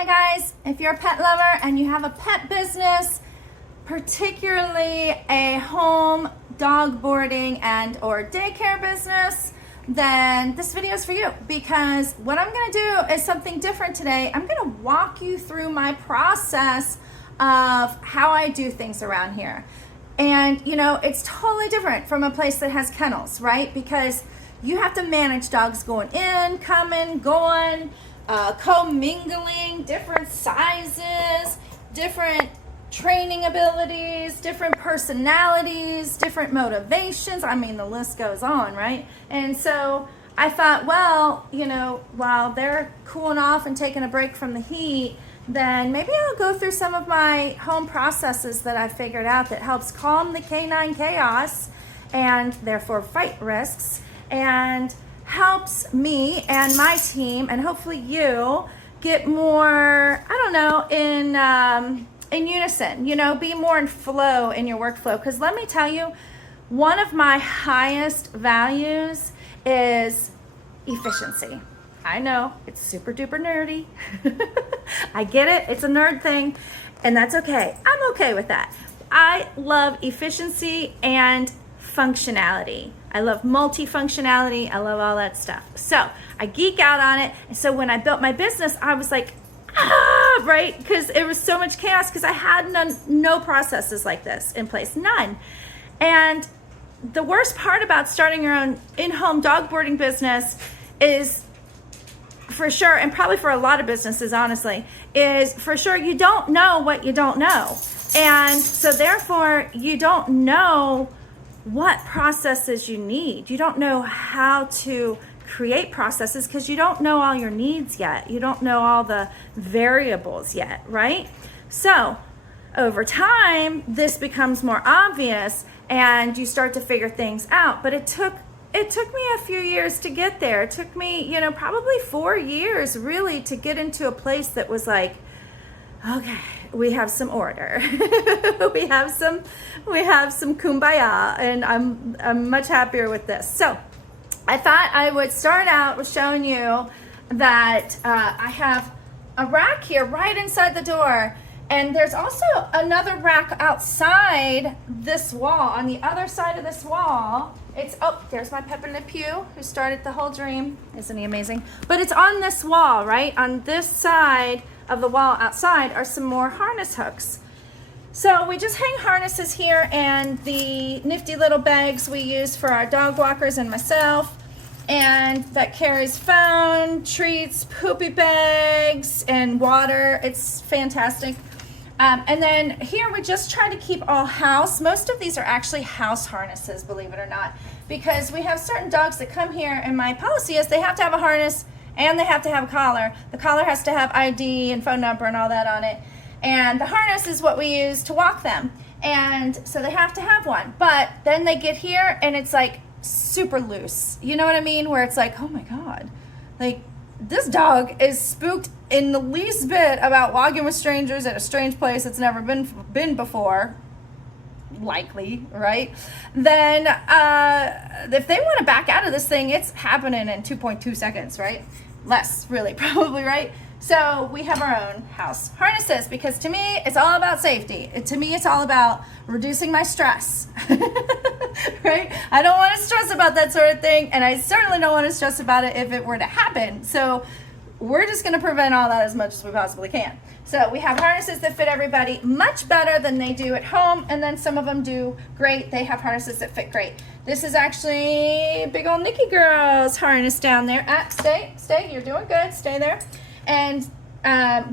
Hi guys, if you're a pet lover and you have a pet business, particularly a home dog boarding and or daycare business, then this video is for you, because what I'm going to do is something different today. I'm going to walk you through my process of how I do things around here. And you know, it's totally different from a place that has kennels, right? Because you have to manage dogs going in, coming, going, co-mingling, different sizes, different training abilities, different personalities, different motivations. I mean, the list goes on, right? And so I thought, well, you know, while they're cooling off and taking a break from the heat, then maybe I'll go through some of my home processes that I figured out that helps calm the canine chaos and therefore fight risks, and helps me and my team and hopefully you get more, I don't know, in unison, you know, be more in flow in your workflow. Because let me tell you, one of my highest values is efficiency. I know it's super duper nerdy. I get it, it's a nerd thing, and that's okay. I'm okay with that. I love efficiency and functionality. I love multifunctionality. I love all that stuff. So I geek out on it. And so when I built my business, I was like, right? Because it was so much chaos, because I had no processes like this in place, none. And the worst part about starting your own in-home dog boarding business is, for sure, and probably for a lot of businesses, honestly, is for sure you don't know what you don't know. And so therefore you don't know what processes you need. You don't know how to create processes because you don't know all your needs yet. You don't know all the variables yet, right? So over time, this becomes more obvious and you start to figure things out. But it took me a few years to get there. It took me, you know, probably 4 years really to get into a place that was like, okay, we have some order. we have some kumbaya, and I'm much happier with this. So I thought I would start out with showing you that I have a rack here right inside the door, and there's also another rack outside this wall, on the other side of this wall. It's, oh, there's my Pepper Le Pew, who started the whole dream. Isn't he amazing? But it's on this wall, right? On this side of the wall outside are some more harness hooks. So we just hang harnesses here, and the nifty little bags we use for our dog walkers and myself, and that carries phone, treats, poopy bags, and water. It's fantastic. And then here we just try to keep all house. Most of these are actually house harnesses, believe it or not, because we have certain dogs that come here, and my policy is they have to have a harness and they have to have a collar. The collar has to have ID and phone number and all that on it. And the harness is what we use to walk them. And so they have to have one. But then they get here and it's like super loose. You know what I mean? Where it's like, oh my God, like this dog is spooked in the least bit about walking with strangers at a strange place it's never been before, likely, right? Then if they want to back out of this thing, it's happening in 2.2 seconds, right? Less, really, probably, right? So we have our own house harnesses, because to me, it's all about safety. To me, it's all about reducing my stress, right? I don't want to stress about that sort of thing, and I certainly don't want to stress about it if it were to happen. So we're just going to prevent all that as much as we possibly can. So we have harnesses that fit everybody much better than they do at home, and then some of them do great. They have harnesses that fit great. This is actually big old Nikki girl's harness down there. Stay, you're doing good, stay there. And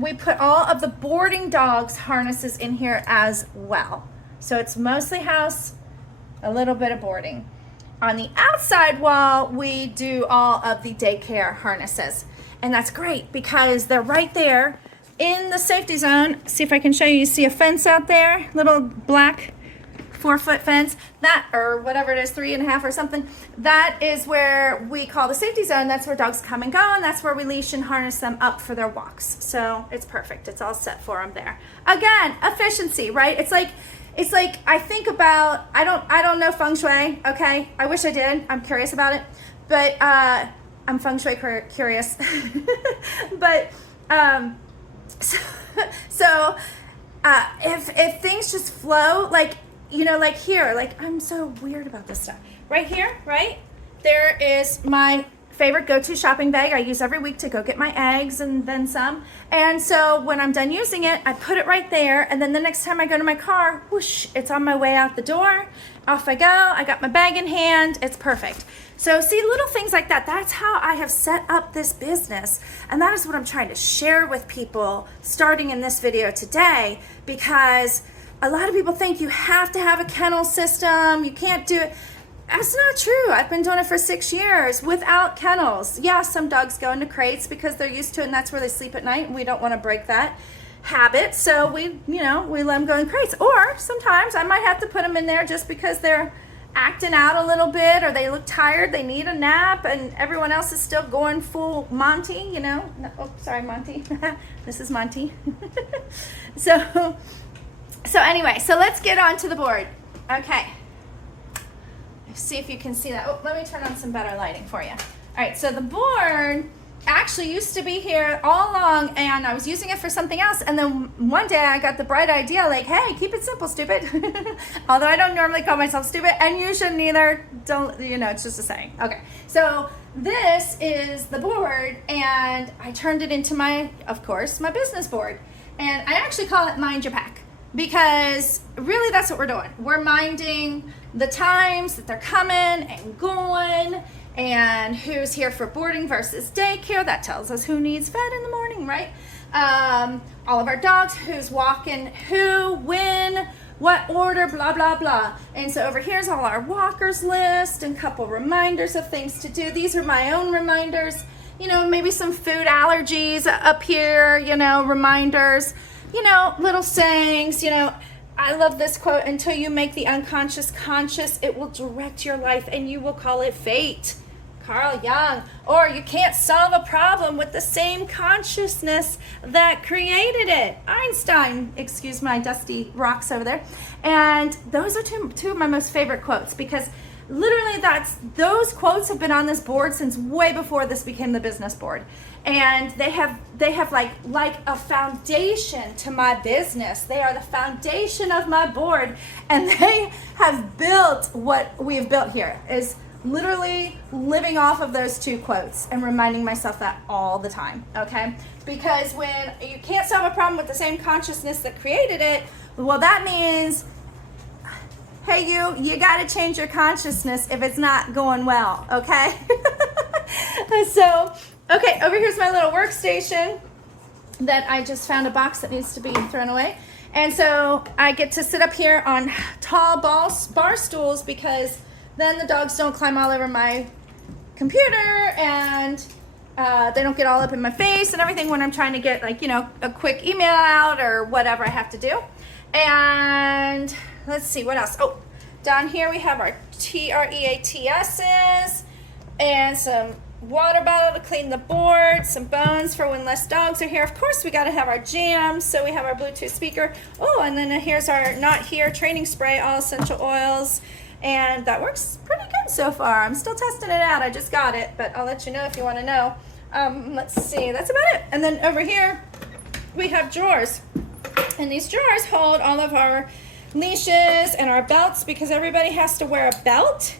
we put all of the boarding dogs harnesses in here as well. So it's mostly house, a little bit of boarding. On the outside wall, we do all of the daycare harnesses. And that's great because they're right there in the safety zone. See if I can show you. You see a fence out there, little black 4-foot fence, that, or whatever it is, 3.5 or something. That is where we call the safety zone. That's where dogs come and go, and that's where we leash and harness them up for their walks. So it's perfect. It's all set for them there. Again, efficiency, right? It's like I think about, I don't know feng shui, okay? I wish I did. I'm curious about it, but I'm feng shui curious. But So, so if things just flow, like, you know, like here, like I'm so weird about this stuff. Right here, right? There is my favorite go-to shopping bag I use every week to go get my eggs and then some. And so when I'm done using it, I put it right there. And then the next time I go to my car, whoosh, it's on my way out the door. Off I go. I got my bag in hand. It's perfect. So see, little things like that. That's how I have set up this business. And that is what I'm trying to share with people starting in this video today, because a lot of people think you have to have a kennel system. You can't do it. That's not true. I've been doing it for 6 years without kennels. Yeah, some dogs go into crates because they're used to it and that's where they sleep at night, and we don't want to break that habit. So we let them go in crates. Or sometimes I might have to put them in there just because they're acting out a little bit, or they look tired, they need a nap, and everyone else is still going full Monty, you know. Oh, sorry, Monty. This is Monty. So anyway, so let's get on to the board. Okay. See if you can see that. Oh, let me turn on some better lighting for you. All right, so the board actually used to be here all along, and I was using it for something else, and then one day I got the bright idea, like, hey, keep it simple, stupid. Although I don't normally call myself stupid, and you shouldn't either. Don't, you know, it's just a saying. Okay, so this is the board, and I turned it into my, of course, my business board. And I actually call it Mind Your Pack, because really that's what we're doing. We're minding the times that they're coming and going, and who's here for boarding versus daycare. That tells us who needs fed in the morning, right? All of our dogs, who's walking who, when, what order, blah, blah, blah. And so over here's all our walkers list and a couple reminders of things to do. These are my own reminders. You know, maybe some food allergies up here, you know, reminders, you know, little sayings, you know. I love this quote: until you make the unconscious conscious, it will direct your life and you will call it fate. Carl Jung. Or you can't solve a problem with the same consciousness that created it. Einstein. Excuse my dusty rocks over there. And those are two of my most favorite quotes, because literally those quotes have been on this board since way before this became the business board. And they have like a foundation to my business. They are the foundation of my board, and they have built what we have built here is literally living off of those two quotes and reminding myself that all the time, okay? Because when you can't solve a problem with the same consciousness that created it, well, that means, hey, you got to change your consciousness if it's not going well, okay? So, okay, over here's my little workstation that I just found a box that needs to be thrown away. And so I get to sit up here on tall bar stools, because then the dogs don't climb all over my computer, and they don't get all up in my face and everything when I'm trying to get, like, you know, a quick email out or whatever I have to do. And let's see, what else? Oh, down here we have our TREATSs and some water bottle to clean the board, some bones for when less dogs are here. Of course, we got to have our jams, so we have our Bluetooth speaker. Oh, and then here's our Not Here training spray, all essential oils. And that works pretty good so far. I'm still testing it out. I just got it, but I'll let you know if you want to know. Let's see. That's about it. And then over here, we have drawers. And these drawers hold all of our leashes and our belts, because everybody has to wear a belt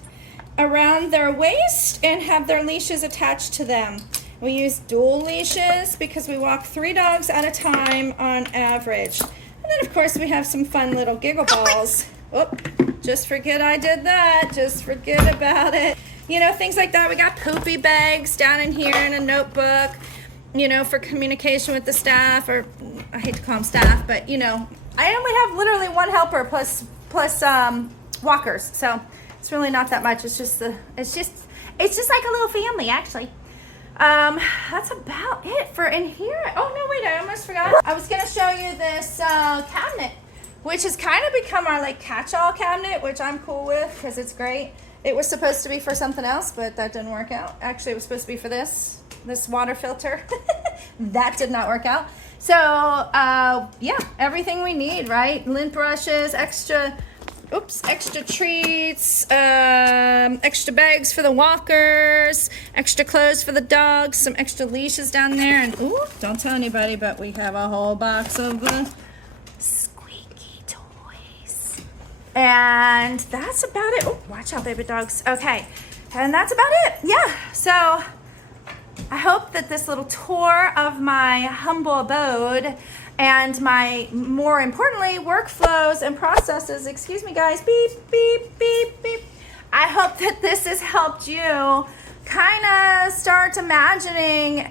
around their waist and have their leashes attached to them. We use dual leashes because we walk 3 dogs at a time on average. And then, of course, we have some fun little giggle balls. Oh, just forget I did that. Just forget about it. You know, things like that. We got poopy bags down in here in a notebook, you know, for communication with the staff, or I hate to call them staff, but, you know, I only have literally 1 helper plus walkers. So it's really not that much. It's just like a little family, actually. That's about it for in here. Oh no, wait, I almost forgot. I was gonna show you this cabinet, which has kind of become our like catch-all cabinet, which I'm cool with because it's great. It was supposed to be for something else, but that didn't work out. Actually, it was supposed to be for this water filter. That did not work out. So yeah, everything we need, right? Lint brushes, extra oops, extra treats, extra bags for the walkers, extra clothes for the dogs, some extra leashes down there, and ooh, don't tell anybody, but we have a whole box of squeaky toys. And that's about it. Oh, watch out, baby dogs. Okay, and that's about it. Yeah, so I hope that this little tour of my humble abode and my, more importantly, workflows and processes, excuse me guys, beep, beep, beep, beep. I hope that this has helped you kind of start imagining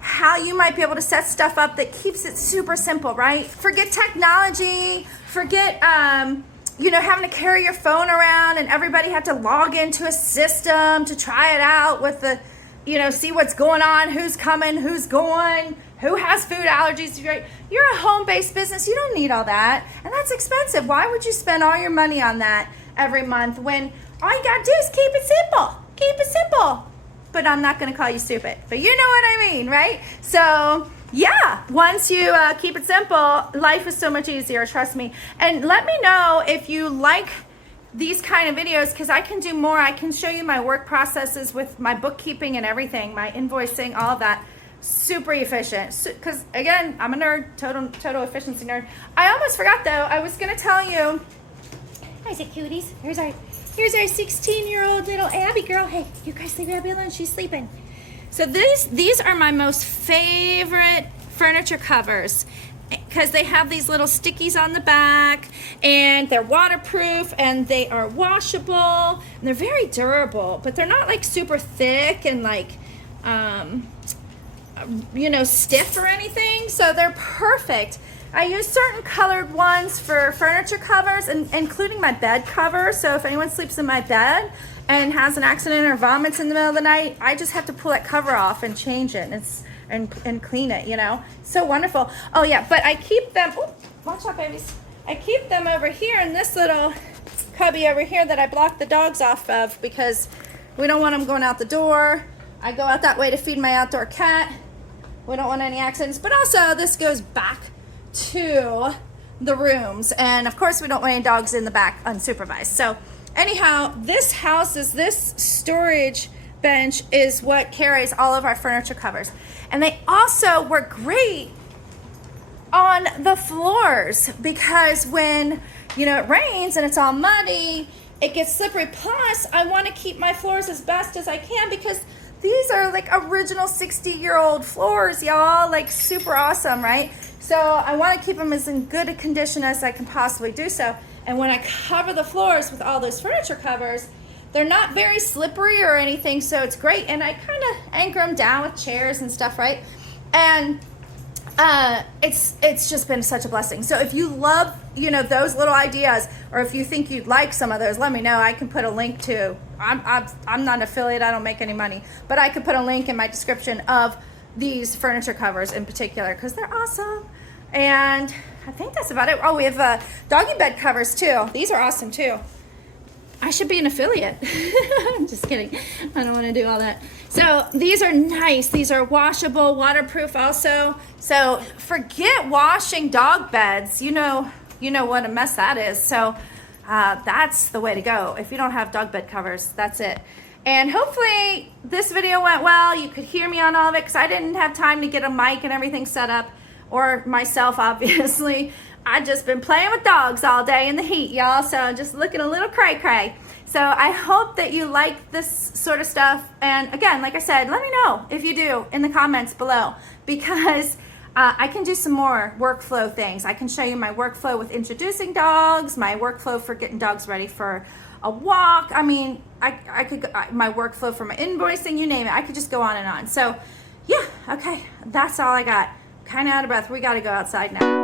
how you might be able to set stuff up that keeps it super simple, right? Forget technology, forget, having to carry your phone around and everybody had to log into a system to try it out with the, see what's going on, who's coming, who's going, who has food allergies. You're a home-based business. You don't need all that. And that's expensive. Why would you spend all your money on that every month when all you got to do is keep it simple? Keep it simple. But I'm not going to call you stupid. But you know what I mean, right? So, yeah, once you keep it simple, life is so much easier, trust me. And let me know if you like these kind of videos, because I can do more. I can show you my work processes with my bookkeeping and everything, my invoicing, all of that. Super efficient. Because again, I'm a nerd, total efficiency nerd. I almost forgot though. I was gonna tell you. Hi, cuties. Here's our 16-year-old little Abby girl. Hey, you guys leave Abby alone. She's sleeping. So these are my most favorite furniture covers, because they have these little stickies on the back and they're waterproof and they are washable and they're very durable, but they're not like super thick and like stiff or anything, so they're perfect. I use certain colored ones for furniture covers, and including my bed cover. So if anyone sleeps in my bed and has an accident or vomits in the middle of the night, I just have to pull that cover off and change it. And clean it, so wonderful. Oh yeah, but I keep them, watch out babies. I keep them over here in this little cubby over here that I block the dogs off of, because we don't want them going out the door. I go out that way to feed my outdoor cat. We don't want any accidents, but also this goes back to the rooms. And of course we don't want any dogs in the back unsupervised. So anyhow, this storage bench is what carries all of our furniture covers. And they also work great on the floors, because when, it rains and it's all muddy, it gets slippery. Plus, I want to keep my floors as best as I can, because these are like original 60-year-old floors, y'all, like super awesome, right? So I want to keep them as in good a condition as I can possibly do so. And when I cover the floors with all those furniture covers, they're not very slippery or anything, so it's great. And I kind of anchor them down with chairs and stuff, right? And it's just been such a blessing. So if you love, those little ideas, or if you think you'd like some of those, let me know. I can put a link to, I'm not an affiliate, I don't make any money, but I could put a link in my description of these furniture covers in particular, because they're awesome. And I think that's about it. Oh, we have doggy bed covers too. These are awesome too. I should be an affiliate. I'm just kidding. I don't want to do all that. So these are nice. These are washable, waterproof also. So forget washing dog beds. You know what a mess that is. So that's the way to go. If you don't have dog bed covers, that's it. And hopefully this video went well. You could hear me on all of it, because I didn't have time to get a mic and everything set up, or myself, obviously. I've just been playing with dogs all day in the heat, y'all, so just looking a little cray-cray. So I hope that you like this sort of stuff. And again, like I said, let me know if you do in the comments below, because I can do some more workflow things. I can show you my workflow with introducing dogs, my workflow for getting dogs ready for a walk. I mean, I could, my workflow for my invoicing, you name it. I could just go on and on. So yeah, okay, that's all I got. Kind of out of breath. We got to go outside now.